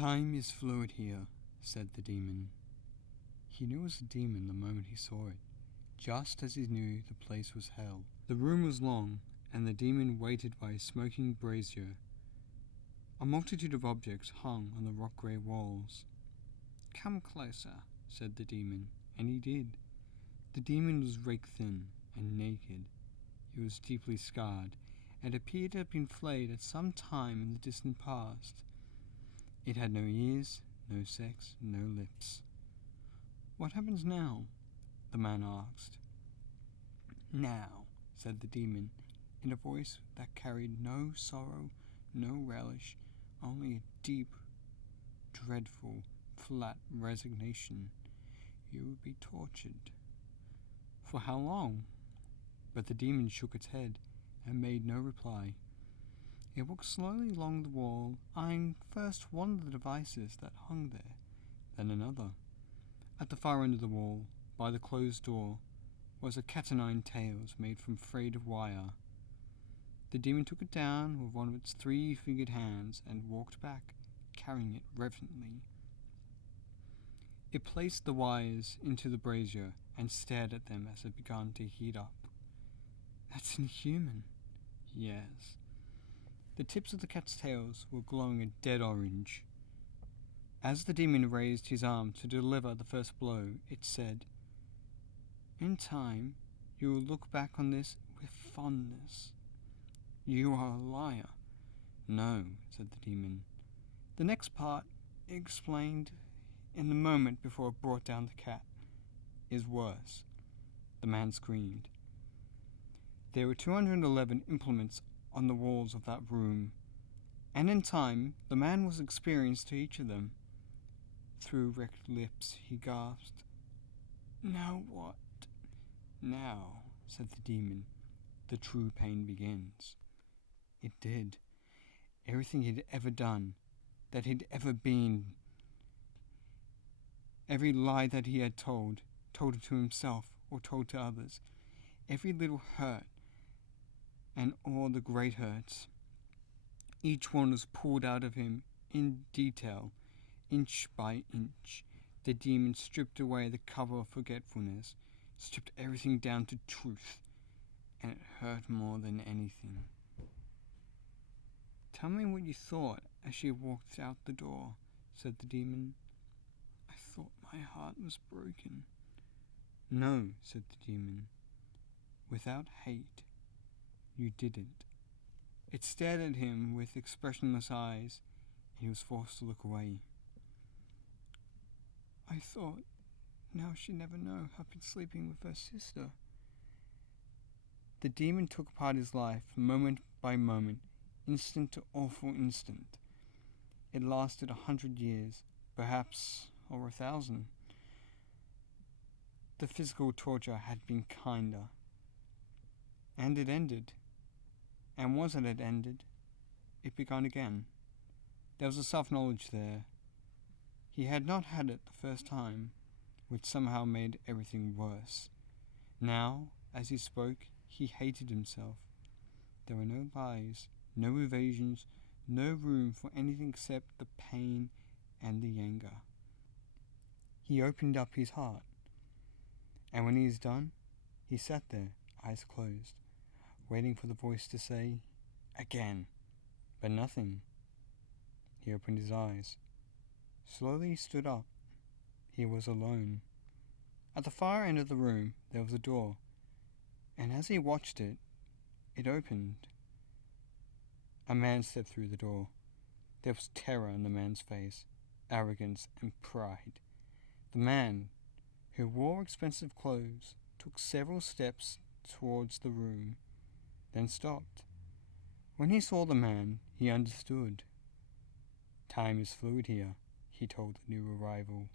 Time is fluid here, said the demon. He knew it was a demon the moment he saw it, just as he knew the place was hell. The room was long, and the demon waited by a smoking brazier. A multitude of objects hung on the rock-grey walls. "Come closer," said the demon, and he did. The demon was rake-thin and naked. It was deeply scarred, and appeared to have been flayed at some time in the distant past. It had no ears, no sex, no lips. "What happens now?" the man asked. "Now," said the demon, in a voice that carried no sorrow, no relish, only a deep, dreadful, flat resignation, "you will be tortured." "For how long?" But the demon shook its head and made no reply. It walked slowly along the wall, eyeing first one of the devices that hung there, then another. At the far end of the wall, by the closed door, was a cat-o'-nine tails made from frayed wire. The demon took it down with one of its 3-fingered hands and walked back, carrying it reverently. It placed the wires into the brazier and stared at them as it began to heat up. "That's inhuman." "Yes." The tips of the cat's tails were glowing a dead orange. As the demon raised his arm to deliver the first blow, it said, "In time, you will look back on this with fondness." "You are a liar." "No," said the demon. "The next part," it explained in the moment before it brought down the cat, "is worse." The man screamed. There were 211 implements on the walls of that room, and in time the man was experienced to each of them. Through wrecked lips he gasped, "Now what?" "Now," said the demon, "the true pain begins." It did. Everything he'd ever done, that he'd ever been, every lie that he had told it to himself or told to others, every little hurt, and all the great hurts, each one was pulled out of him in detail, inch by inch. The demon stripped away the cover of forgetfulness, stripped everything down to truth, and it hurt more than anything. "Tell me what you thought as she walked out the door," said the demon. "I thought my heart was broken." "No," said the demon. "Without hate, you didn't." It stared at him with expressionless eyes, and he was forced to look away. "I thought, now she'd never know I've been sleeping with her sister." The demon took apart his life, moment by moment, instant to awful instant. It lasted 100 years, perhaps over 1,000. The physical torture had been kinder. And it ended. And once it had ended, it began again. There was a self-knowledge there. He had not had it the first time, which somehow made everything worse. Now, as he spoke, he hated himself. There were no lies, no evasions, no room for anything except the pain and the anger. He opened up his heart, and when he was done, he sat there, eyes closed, waiting for the voice to say, "Again," but nothing. He opened his eyes. Slowly he stood up. He was alone. At the far end of the room there was a door, and as he watched it, it opened. A man stepped through the door. There was terror in the man's face, arrogance and pride. The man, who wore expensive clothes, took several steps towards the room, then stopped. When he saw the man, he understood. "Time is fluid here," he told the new arrival.